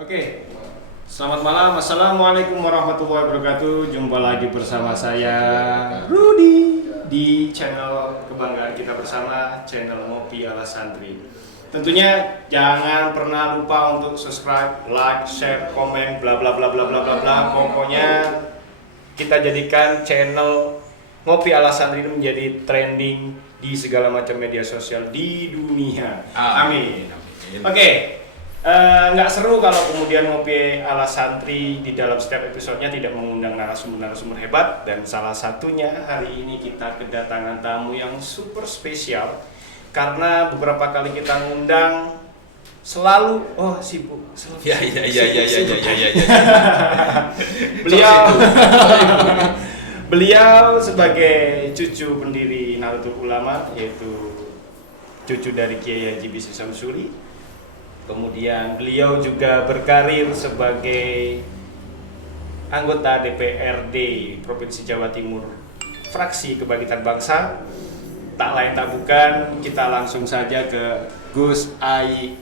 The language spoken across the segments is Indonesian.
Oke, selamat malam. Assalamualaikum warahmatullahi wabarakatuh. Jumpa lagi bersama saya Rudy di channel kebanggaan kita bersama, channel Ngopi ala Santri. Tentunya jangan pernah lupa untuk subscribe, like, share, komen, bla bla bla bla bla bla bla. Pokoknya kita jadikan channel Ngopi ala Santri ini menjadi trending di segala macam media sosial di dunia. Amin. Oke. Nggak seru kalau kemudian Ngopi ala Santri di dalam setiap episodenya tidak mengundang narasumber hebat, dan salah satunya hari ini kita kedatangan tamu yang super spesial karena beberapa kali kita ngundang selalu sibuk. Ya. Beliau sebagai cucu pendiri Nahdlatul Ulama, yaitu cucu dari Kiai Haji Bisi Samsuri. Kemudian beliau juga berkarir sebagai anggota DPRD Provinsi Jawa Timur, fraksi Kebangkitan Bangsa. Tak lain tak bukan, kita langsung saja ke Gus Ai.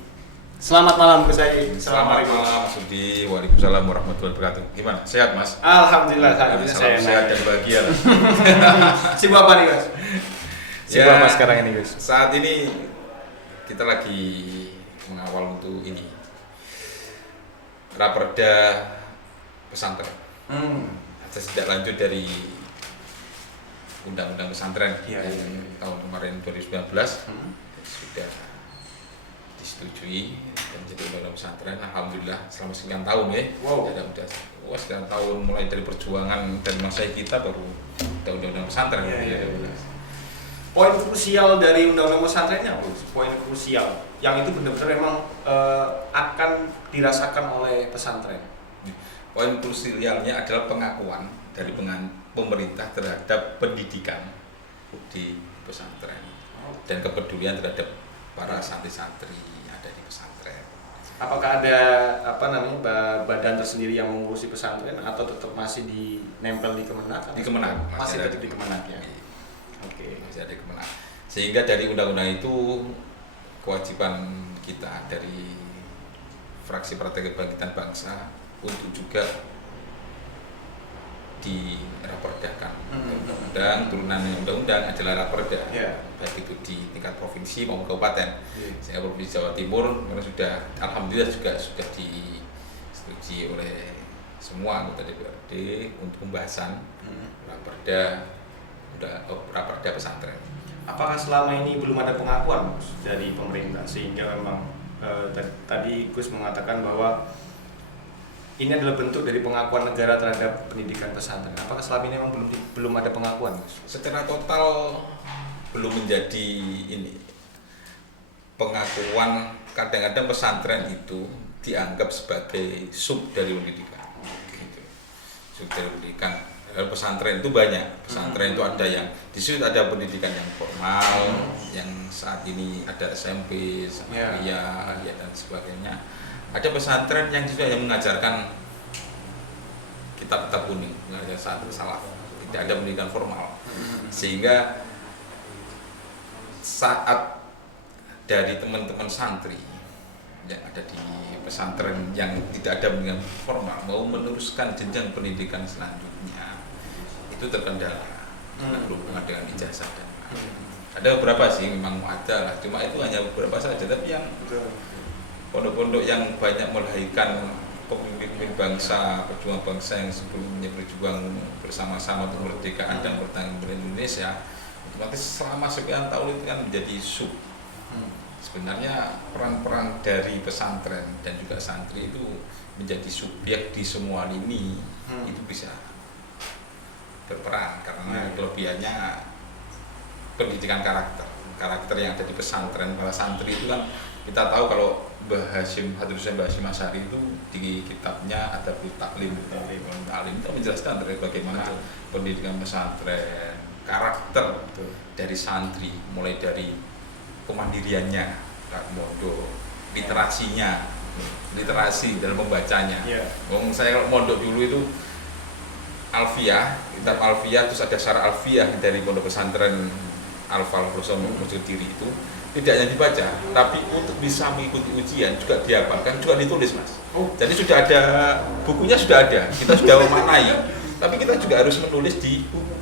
Selamat malam Gus Ai. Selamat malam Mas Udi. Waalaikumsalam warahmatullahi wabarakatuh. Gimana? Sehat Mas? Alhamdulillah saya sehat dan bahagia. Sibuk apa nih Mas? Sibuk apa sekarang ini Gus? Saat ini kita lagi mengawal untuk ini raperda pesantren. Ada tidak lanjut dari undang-undang pesantren yang tahun kemarin 2019 sudah disetujui dan jadi undang-undang pesantren. Alhamdulillah selama sekian tahun ya. Udah sekian tahun mulai dari perjuangan dan masa kita baru ada undang-undang pesantren. Poin krusial dari undang-undang pesantrennya apa? Poin krusial yang itu benar-benar memang akan dirasakan oleh pesantren. Poin krusialnya adalah pengakuan dari pemerintah terhadap pendidikan di pesantren dan kepedulian terhadap para santri-santri yang ada di pesantren. Apakah ada badan tersendiri yang mengurusi pesantren atau tetap masih nempel di Kemenak? Di Kemenak, masih tetap di Kemenak ya. Oke, masih ada Kemenak. Sehingga dari undang-undang itu kewajiban kita dari fraksi Partai Kebangkitan Bangsa untuk juga diraperdakan. Undang-undang turunan undang-undang adalah raperda, baik itu di tingkat provinsi maupun kabupaten. Sehingga Provinsi Jawa Timur sudah, alhamdulillah sudah disetujui oleh semua anggota DPRD untuk pembahasan raperda pesantren. Apakah selama ini belum ada pengakuan dari pemerintah sehingga memang tadi Gus mengatakan bahwa ini adalah bentuk dari pengakuan negara terhadap pendidikan pesantren? Apakah selama ini memang belum ada pengakuan, Gus? Secara total belum menjadi ini pengakuan. Kadang-kadang pesantren itu dianggap sebagai sub dari pendidikan. Gitu. Sub dari pendidikan. Pesantren itu banyak. Pesantren itu ada yang di situ ada pendidikan yang formal, yang saat ini ada SMP, sanawiyah, dan sebagainya. Ada pesantren yang juga yang mengajarkan kitab-kitab kuning, mengajar satu salaf, tidak ada pendidikan formal. Sehingga saat dari teman-teman santri yang ada di pesantren yang tidak ada pendidikan formal mau meneruskan jenjang pendidikan selanjutnya, itu terkendala berhubungan dengan ijazah dan ada beberapa sih memang ada lah, cuma itu hanya beberapa saja. Tapi yang pondok-pondok yang banyak melahirkan pemimpin bangsa, pejuang bangsa yang sebelumnya berjuang bersama-sama untuk kemerdekaan dan pertahanan Indonesia, otomatis selama sekian tahun itu kan menjadi sub. Sebenarnya peran-peran dari pesantren dan juga santri itu menjadi subjek di semua lini itu bisa berperan karena kelebihannya pendidikan karakter yang ada di pesantren. Para santri itu kan kita tahu kalau Mbah Hasyim Asy'ari itu di kitabnya ada Taklim itu menjelaskan dari bagaimana pendidikan pesantren, karakter dari santri, mulai dari kemandiriannya, mondok, literasi dalam membacanya. Saya mondok dulu itu Alfiyah, kitab Alfiyah, terus ada syarah Alfiyah dari pondok pesantren Al-Fal Mojodiri itu tidak hanya dibaca, tapi untuk bisa mengikuti ujian juga dihafalkan, juga ditulis, Mas. Jadi sudah ada bukunya, sudah ada, kita sudah memaknai, tapi kita juga harus menulis di buku.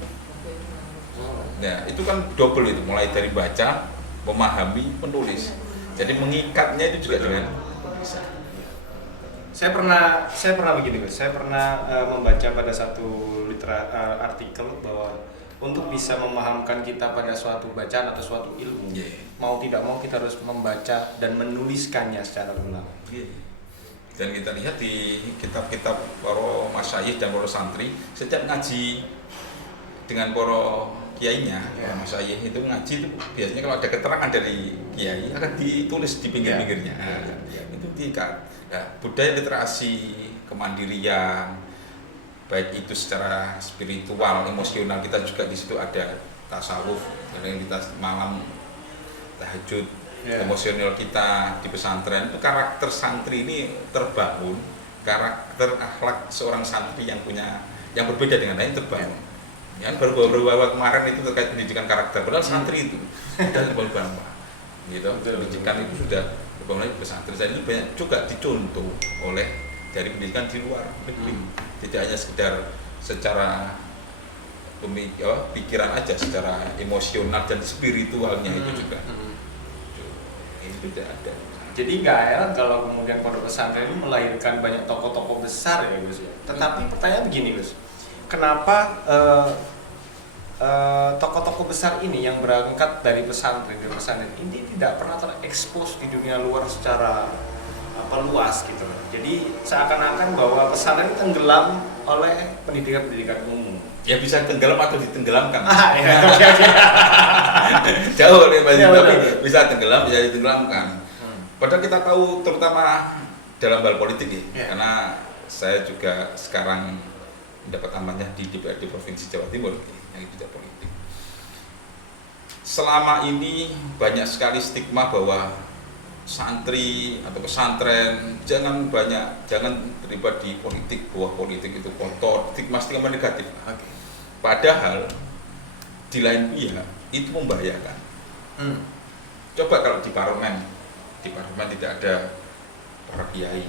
Nah, itu kan double itu, mulai dari baca, memahami, menulis. Jadi mengikatnya itu juga dengan bisa. Saya pernah begini, Gus. Saya pernah membaca pada satu artikel bahwa untuk bisa memahamkan kita pada suatu bacaan atau suatu ilmu, mau tidak mau kita harus membaca dan menuliskannya secara ulang. Dan kita lihat di kitab-kitab para masyayikh dan para santri, setiap ngaji dengan para kiainya, para masyayikh itu ngaji itu biasanya kalau ada keterangan dari kiai akan ditulis di pinggir-pinggirnya. Itu diikat. Nah, budaya literasi, kemandirian, baik itu secara spiritual, emosional, kita juga di situ ada tasawuf, yang kita malam tahajud, emosional kita di pesantren itu karakter santri ini terbangun, karakter akhlak seorang santri yang berbeda dengan lain terbangun. Ya, baru kemarin itu terkait pendidikan karakter, padahal santri itu sudah berubah, gitu. Pendidikan itu sudah berubah di pesantren. Dan itu banyak juga dicontoh oleh dari pendidikan di luar negeri. Tidak hanya sekedar secara pikiran aja, secara emosional dan spiritualnya itu juga. Itu tidak ada. Jadi nggak heran kalau kemudian pondok pesantren ini melahirkan banyak tokoh-tokoh besar ya, Gus. Tetapi pertanyaan begini, Gus. Kenapa tokoh-tokoh besar ini yang berangkat dari pesantren ini tidak pernah terekspos di dunia luar secara luas gitu. Jadi seakan-akan bahwa pesantren tenggelam oleh pendidikan umum. Ya bisa tenggelam atau ditenggelamkan. Ya, jauh nih Mas, tapi bisa tenggelam, bisa ditenggelamkan. Padahal kita tahu terutama dalam hal politik ya, karena saya juga sekarang mendapat amanah di DPRD Provinsi Jawa Timur yang bidang politik. Selama ini banyak sekali stigma bahwa santri atau pesantren jangan terlibat di politik, bahwa politik itu kotor, stigma negatif. Padahal di lain pihak itu membahayakan. Coba kalau di parlemen tidak ada para kiai,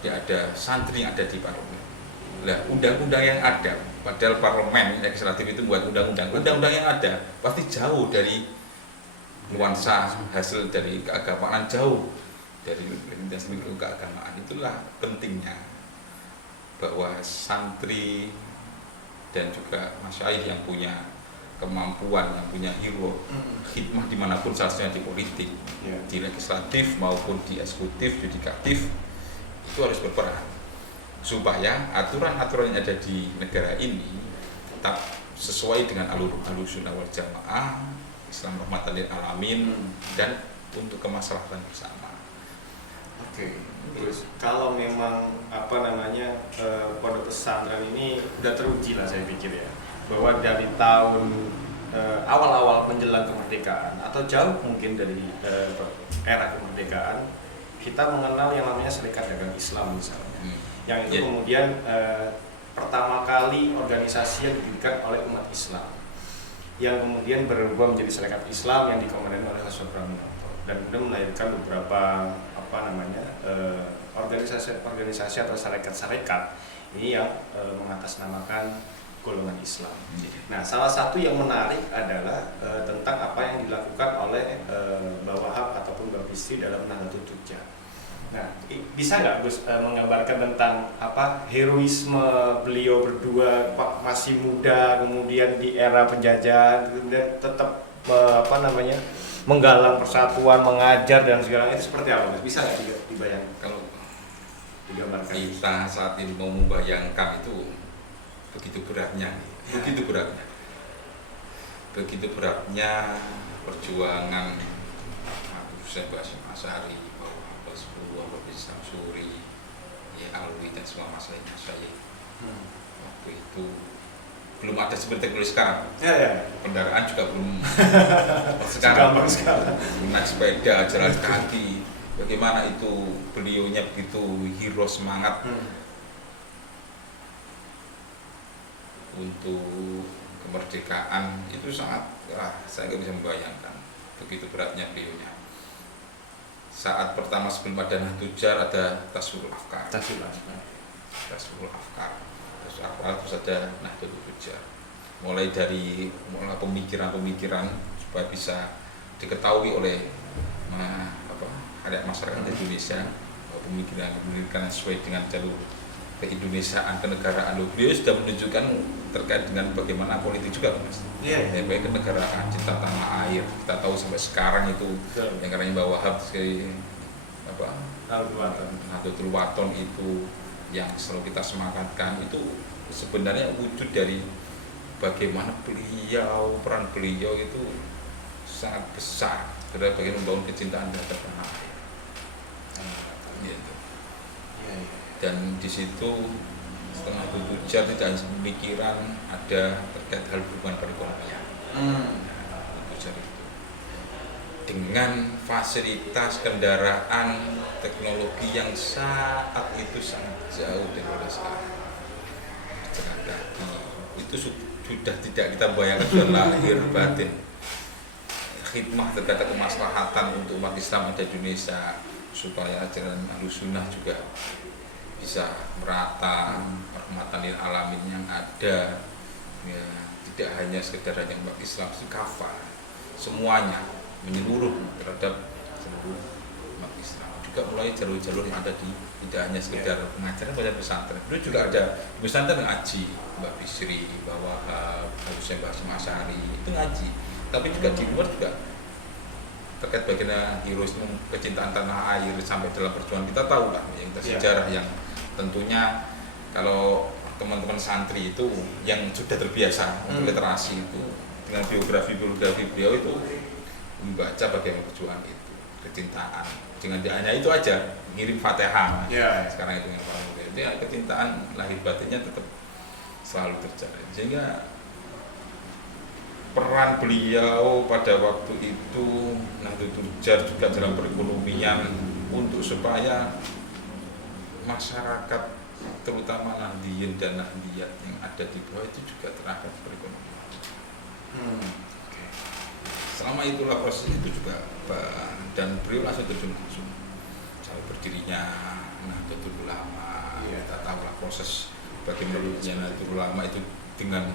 tidak ada santri yang ada di parlemen. Nah, undang-undang yang ada, padahal parlemen legislatif itu buat undang-undang yang ada pasti jauh dari nuansa hasil dari keagamaan, jauh dari lintas keagamaan. Itulah pentingnya bahwa santri dan juga masyayikh yang punya kemampuan, yang punya hero khidmah dimanapun, salah di politik, di legislatif maupun di eksekutif, yudikatif, itu harus berperan supaya aturan-aturan yang ada di negara ini tetap sesuai dengan Ahlussunnah wal Jamaah, Islam rahmatan lil alamin, dan untuk kemaslahatan bersama. Terus kalau memang pondok pesantren ini udah teruji lah, saya pikir ya, bahwa dari tahun awal-awal menjelang kemerdekaan atau jauh mungkin dari era kemerdekaan, kita mengenal yang namanya Serikat Dagang Islam misalnya. Yang itu kemudian pertama kali organisasi yang didirikan oleh umat Islam, yang kemudian berubah menjadi Serikat Islam yang dikomandoi oleh Soekarno, dan kemudian melahirkan beberapa organisasi atau syarikat ini yang mengatasnamakan golongan Islam. Nah, salah satu yang menarik adalah tentang apa yang dilakukan oleh Mbah Wahab ataupun Mbah Bisri dalam Nahdlatul Tulja. Nah, bisa nggak Gus menggambarkan tentang heroisme beliau berdua, Pak, masih muda, kemudian di era penjajahan, kemudian tetap menggalang persatuan, mengajar dan segala itu seperti apa, Gus? Bisa nggak dibayangkan kalau digambarkan? Kita saat ini mau membayangkan itu begitu beratnya perjuangan saya bahas Mas Ari, Samsuri, Alwi dan semua masyayikh. Waktu itu belum ada seperti teknologi sekarang. Kendaraan juga belum sekarang. Naik sepeda, jalan kaki. Bagaimana itu beliaunya begitu hero semangat untuk kemerdekaan, itu sangat saya nggak bisa membayangkan. begitu beratnya beliaunya. Saat pertama sebelum ada Nahdlatul Jar ada Tasawwur Afkar. Tasawwur Afkar. Terus ada Nahdlatul Jar. Mulai dari pemikiran-pemikiran supaya bisa diketahui oleh masyarakat Indonesia, pemikiran sesuai dengan jalur keindonesiaan, kenegaraan. Beliau sudah menunjukkan terkait dengan bagaimana politik juga, Mas. Baik kenegaraan, cinta tanah air. Kita tahu sampai sekarang itu yang katanya Mbak Wahab Nahdlatul Wathon itu yang selalu kita semangatkan, itu sebenarnya wujud dari bagaimana peran beliau itu sangat besar dalam bagian membangun kecintaan terhadap tanah air. Gitu. Dan di situ setelah Nahdlatul Jar tidak hanya pemikiran, ada terkait hal hubungan perekonomian. Nahdlatul Jar itu dengan fasilitas kendaraan teknologi yang saat itu sangat jauh daripada sekarang. Jalan kaki itu sudah tidak kita bayangkan, sudah lahir batin khidmah terkait kemaslahatan untuk umat Islam ada di Indonesia, supaya ajaran Ahlus Sunnah juga bisa merata, rahmatan lil alamin yang ada, ya, tidak hanya sekedar hanya umat Islam kafah, semuanya menyeluruh terhadap seluruh umat Islam. Juga mulai jalur-jalur yang ada tidak hanya sekedar pengajaran pada pesantren. Itu juga ada pesantren ngaji, Mbak Bisri, Mbak Wahab, Mbak Asari itu ngaji. Tapi juga di luar juga terkait bagaimana heroisme kecintaan tanah air sampai dalam perjuangan. Kita tahu lah yang sejarah yang tentunya kalau teman-teman santri itu yang sudah terbiasa untuk literasi itu dengan biografi beliau itu membaca bagaimana perjuangan itu, kecintaan dengan hanya itu aja ngirim Fatihah. Sekarang itu yang paling itu kecintaan lahir batinnya tetap selalu terjadi, sehingga peran beliau pada waktu itu Nahdlatul Jar juga dalam perekonomian untuk supaya masyarakat terutama Nahdliyin dan Nahdliyat yang ada di bawah itu juga terangkat perekonomian. Selama itulah proses itu juga dan beliau langsung terjun sampai berdirinya Nahdlatul Ulama. Kita tahu lah proses bagaimana Nahdlatul Ulama itu dengan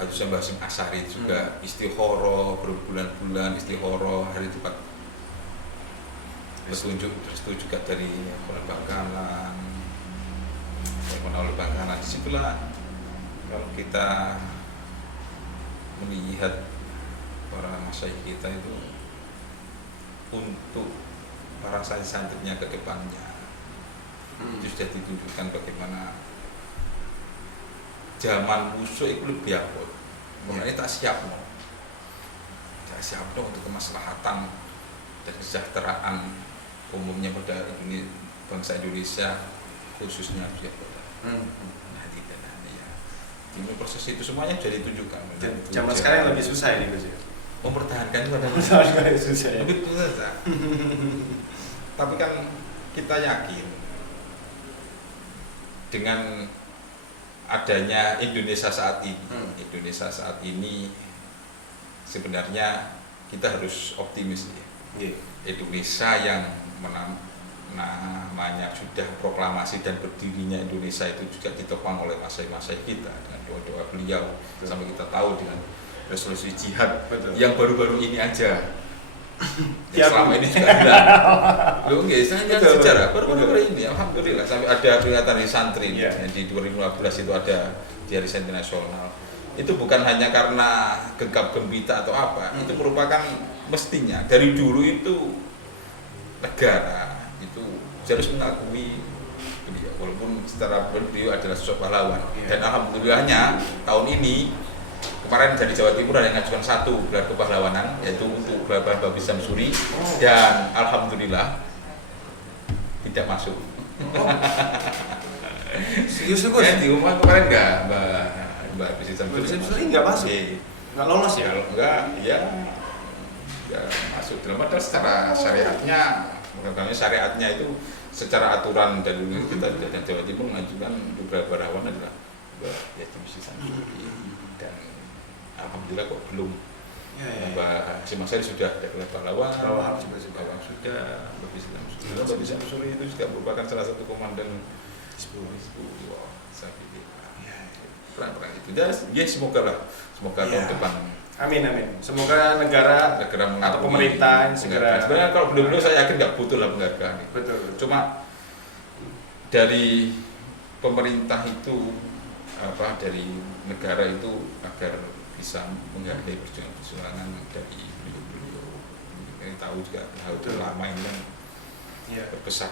Habib Hasyim Asy'ari juga istikharah berbulan-bulan, istikharah hari Jumat petunjuk restu juga dari Oleh Bangkalan. Disitulah kalau kita melihat para masyayikh kita itu untuk para santrinya ke depannya itu sudah ditunjukkan bagaimana zaman musuh itu lebih abot. Mengenai tak siap untuk kemaslahatan dan kesejahteraan umumnya pada bangsa Indonesia khususnya dia pada Nahdi dan Nahdiya. Di proses itu semuanya jadi ditunjukkan. Zaman sekarang lebih susah ini Gus. Mempertahankan itu ada susah. Lebih susah. Tapi kan kita yakin dengan adanya Indonesia saat ini, sebenarnya kita harus optimis ya. Indonesia yang namanya sudah proklamasi dan berdirinya Indonesia itu juga ditopang oleh masyayikh kita dengan doa-doa beliau. Sampai kita tahu dengan resolusi jihad yang baru-baru ini aja. Yang selama ini juga bilang, loh nggak, saya lihat sejarah baru-baru ini, alhamdulillah sampai ada peringatan di santri di 2015 itu ada di Hari Santri Nasional. Itu bukan hanya karena gegap gembita atau apa, itu merupakan mestinya dari dulu itu negara itu harus mengakui beliau, walaupun secara beliau adalah sosok pahlawan. Dan alhamdulillahnya tahun ini kemarin dari Jawa Timur ada yang mengajukan satu gelar kepahlawanan, yaitu untuk gelar Babis Samsuri, dan alhamdulillah tidak masuk. Serius Gus? Di rumah kemarin enggak Mbak Babis Samsuri enggak masuk? Enggak lolos ya? Kalau enggak, ya masuk. Dalam arti secara syariatnya itu secara aturan dari kita dan Jawa Timur mengajukan beberapa pahlawan adalah Mbak Babis Samsuri, dan alhamdulillah kok belum Mbak Hasyim Asyari sudah ada gelar pahlawan, Bawang juga. Bawang sudah, Mbak Islam sudah, Mbak Islam Suri itu juga merupakan salah satu komandan perang-perang itu. Ya semoga lah, semoga tahun depan. Amin. Semoga negara atau pemerintah segera. Sebenarnya kalau beliau saya yakin nggak butuh lah penghargaan. Betul. Cuma dari pemerintah itu dari negara itu agar bisa menghargai perjuangan dari beliau. Kita tahu juga itu lama ini kan terkesan.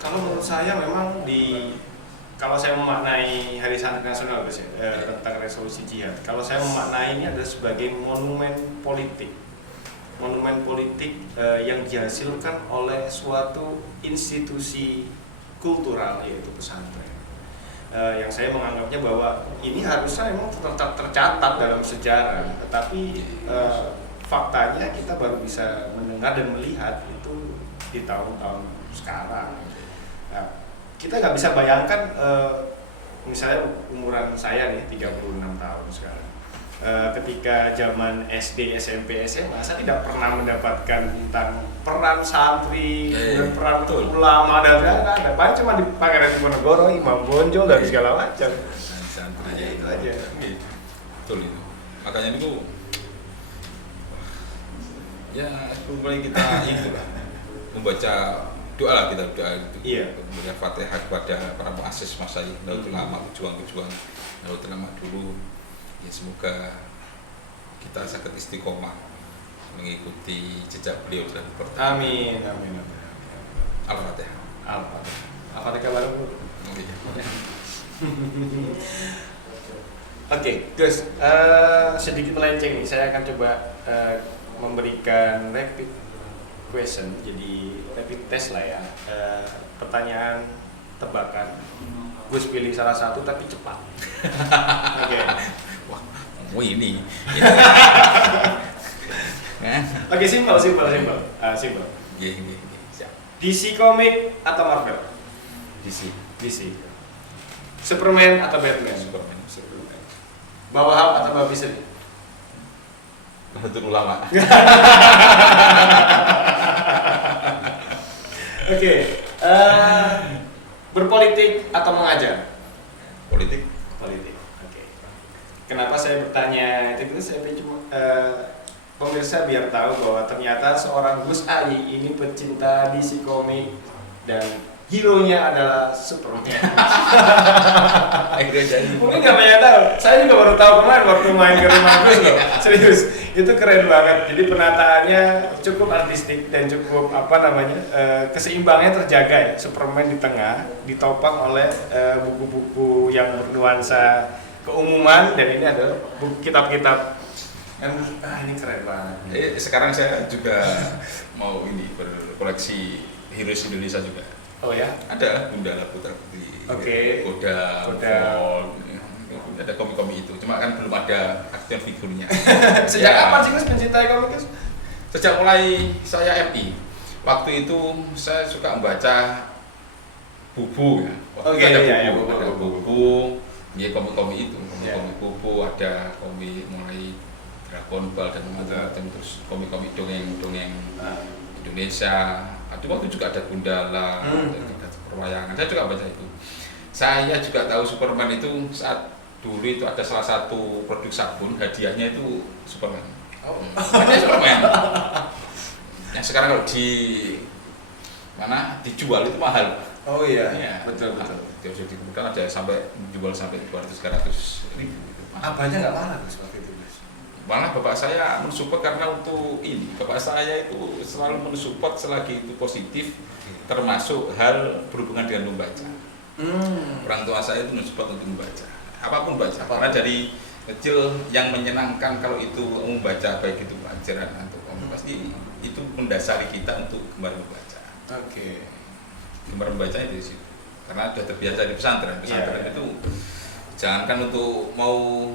Kalau menurut saya memang kalau saya memaknai Hari Santri Nasional Gus tentang resolusi jihad, kalau saya memaknai ini adalah sebagai monumen politik yang dihasilkan oleh suatu institusi kultural yaitu pesantren. Yang saya menganggapnya bahwa ini harusnya memang tercatat dalam sejarah, tetapi faktanya kita baru bisa mendengar dan melihat itu di tahun-tahun sekarang. Kita nggak bisa bayangkan misalnya umuran saya nih 36 tahun sekarang, ketika zaman SD, SMP, SMA saya tidak pernah mendapatkan tentang peran santri dan peran ulama dan ada paling cuma dipakai dari Diponegoro, Imam Bonjol dan segala macam. Santri aja itu aja. Betul itu. Makanya itu ya mulai kita itulah membaca doa lah, kita doa itu. Kemudian Fatihah kepada para muassis masyayikh Nahdlatul Ulama, pejuang-pejuang Nahdlatul Ulama dulu. Ya semoga kita sangat istiqomah mengikuti jejak beliau dalam pertama. Amin. Al-Fatihah. Al-Fatihah baru. Oke, Gus. Sedikit melenceng nih. Saya akan coba memberikan rapid question, jadi rapid test lah ya. Pertanyaan tebakan. Gus pilih salah satu tapi cepat. Oke. Wah, ini. Oke, simpel. Gini. Siap. DC Comic atau Marvel? DC. Superman atau Batman? Superman. Bawa hap atau babi sedih? Nahdlatul Ulama. Oke. Berpolitik atau mengajar? Politik. Oke. Kenapa saya bertanya itu? Saya cuma pemirsa biar tahu bahwa ternyata seorang Gus Ayi ini pecinta DC Comic dan hero-nya adalah Superman. Mungkin nggak banyak tahu. Saya juga baru tahu kemarin waktu main ke rumah Gus loh. Serius, itu keren banget. Jadi penataannya cukup artistik dan cukup keseimbangannya terjaga ya. Superman di tengah, ditopang oleh buku-buku yang bernuansa keumuman, dan ini adalah kitab-kitab. Ini keren banget. Sekarang saya juga mau berkoleksi heroes Indonesia juga. Oh ya? Ada Gundala Putra Putri. Koda. Ada komik-komik itu. Cuma kan belum ada action figurnya. Sejak kapan sih Gus mencintai komik Gus? Sejak mulai saya MI. Waktu itu saya suka membaca Bubu ya. Ada Bubu. Ya komik-komik itu. Komik Bubu, ada komik mulai Dragon Ball dan macam-macam, terus komik-komik dongeng Indonesia. Waktu juga ada Gundala, ada perwayangan. Saya juga baca itu. Saya juga tahu Superman itu saat dulu itu ada salah satu produk sabun, hadiahnya itu Superman. Hadiah Superman. Yang sekarang kalau dijual itu mahal. Oh iya, betul. Jadi kemudian ada sampai dijual sampai 200-300 ribu. Abahnya nggak marah Gus waktu itu Gus? Malah bapak saya mensupport karena untuk ini. Bapak saya itu selalu mensupport selagi itu positif, termasuk hal berhubungan dengan membaca. Orang tua saya itu mensupport untuk membaca, apapun baca. Karena dari kecil yang menyenangkan kalau itu membaca, baik itu pelajaran atau komik, pasti itu mendasari kita untuk gemar membaca. Gemar membaca itu sih, karena sudah terbiasa di pesantren. Pesantren itu jangankan untuk mau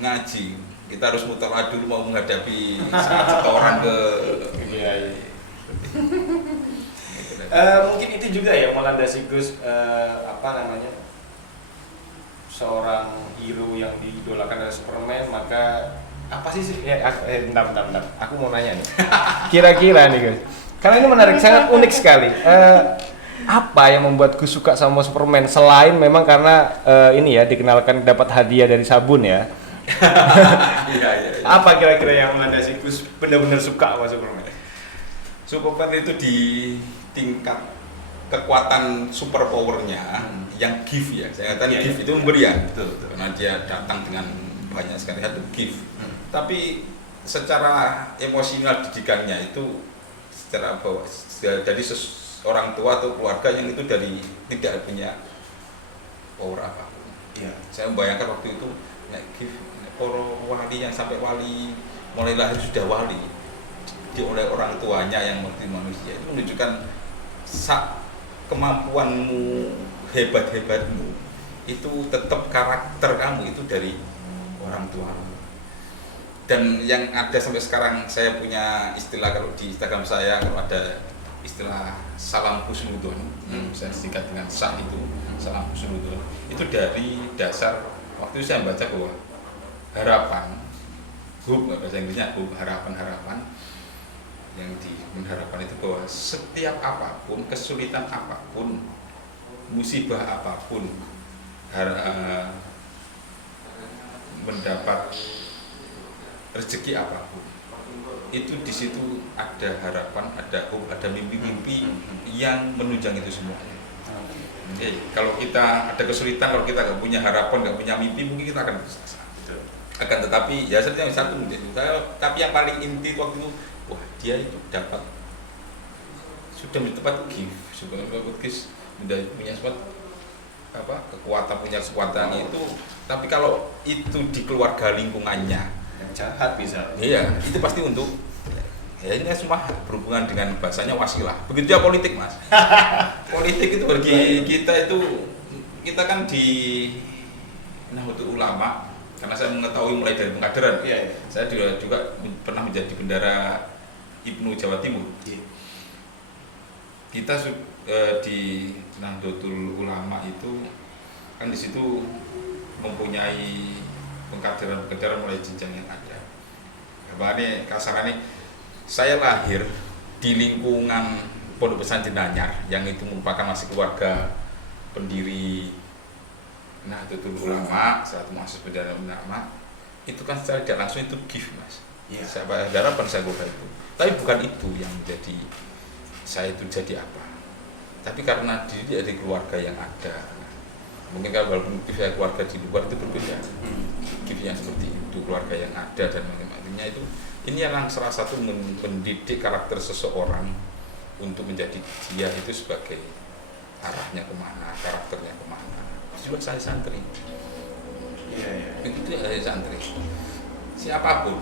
ngaji, kita harus mutolak dulu mau menghadapi setoran ke. Mungkin itu juga ya melandasi Gus seorang hero yang diidolakan oleh Superman, maka apa sih bentar. Aku mau nanya nih. Kira-kira nih guys. Karena ini menarik, sangat unik sekali. Apa yang membuat Gus suka sama Superman selain memang karena ini ya dikenalkan dapat hadiah dari sabun ya. Iya. Apa kira-kira yang melandasi Gus benar-benar suka sama Superman? Superman itu di tingkat kekuatan super powernya yang gift ya. Saya katakan Iya, gift iya. itu memberikan. Betul. Karena dia datang dengan banyak sekali satu gift. Tapi secara emosional didikannya itu secara bahwa dari orang tua atau keluarga yang itu dari tidak punya power apapun. Iya. Saya membayangkan waktu itu nek gift para wali yang sampai wali mulai lahir sudah wali oleh orang tuanya yang mengerti manusia itu menunjukkan kemampuanmu hebatmu itu tetap karakter kamu itu dari orang tua. Dan yang ada sampai sekarang saya punya istilah kalau di Instagram saya kalau ada istilah salam husnudon, saya singkat dengan sa itu salam husnudon itu dari dasar waktu itu saya baca bahwa harapan hope bahasa Inggrisnya hope harapan yang di harapan itu bahwa setiap apapun kesulitan apapun musibah apapun mendapat rezeki apapun itu di situ ada harapan, ada hope, ada mimpi-mimpi yang menunjang itu semuanya. Jadi kalau kita ada kesulitan, kalau kita nggak punya harapan, nggak punya mimpi, mungkin kita akan bersusah. Akan tetapi ya setiap satu tapi yang paling inti waktu itu wah dia itu dapat sudah mendapat gift, sudah punya kekuatan itu. Tapi kalau itu di keluarga lingkungannya Yang jahat bisa. iya itu pasti untuk ya ini semua berhubungan dengan bahasanya wasilah. Begitu ya politik mas. Politik itu bagi kita kan di Nahdlatul Ulama karena saya mengetahui mulai dari pengkaderan. Iya. Saya juga pernah menjadi bendara Ibnu Jawa Timur. Iya. Kita di Nahdlatul Ulama itu kan di situ mempunyai pengkaderan mulai jenjang yang ada. Ini kasarannya saya lahir di lingkungan Pondok Pesantren Anyar yang itu merupakan masih keluarga pendiri Nahdlatul Ulama, salah satu muassis bendera ulama. Itu kan secara tidak langsung itu gift mas. Iya. Saya harapan saya itu. Tapi bukan itu yang menjadi saya itu jadi apa. Tapi karena dididik dari keluarga yang ada. Mungkin kalau walaupun saya keluarga di luar itu berbeda. Gift yang seperti itu keluarga yang ada dan artinya itu ini yang salah satu mendidik karakter seseorang untuk menjadi dia itu sebagai arahnya kemana, karakternya kemana. Juga saya santri. Iya. Begitu ya saya santri. Siapapun.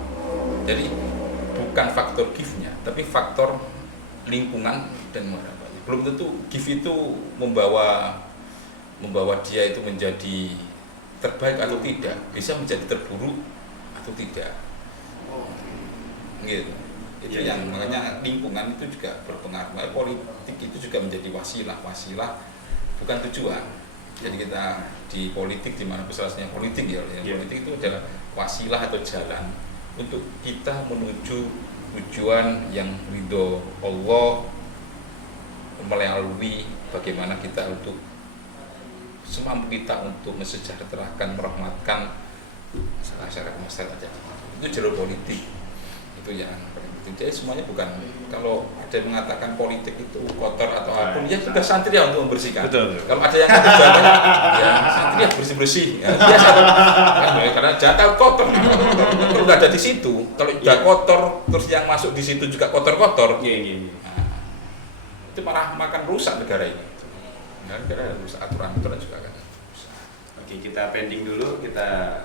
Jadi bukan faktor gift-nya, tapi faktor lingkungan dan harapannya. Belum tentu gift itu membawa dia itu menjadi terbaik atau tidak, bisa menjadi terburuk atau tidak. Gitu. Itu yang makanya lingkungan itu juga berpengaruh. Politik itu juga menjadi wasilah bukan tujuan. Jadi kita di politik di mana besarnya politik ya, politik itu adalah wasilah atau jalan untuk kita menuju tujuan yang ridho Allah melalui bagaimana kita untuk semampu kita untuk mensejahterakan, merahmatkan masyarakat. Itu jalur politik. Itu yang paling penting. Jadi semuanya bukan kalau ada yang mengatakan politik itu kotor atau apapun, ya sudah santri ya untuk membersihkan. Betul. Kalau ada yang kata ya santri ya bersih. Ya, biasa karena jatah kotor. Kalau nggak ada di situ, kalau udah kotor terus yang masuk di situ juga kotor-kotor. Iya. Nah, itu malah makan rusak negara ini. Negara rusak aturan juga kan. Oke, kita pending dulu, kita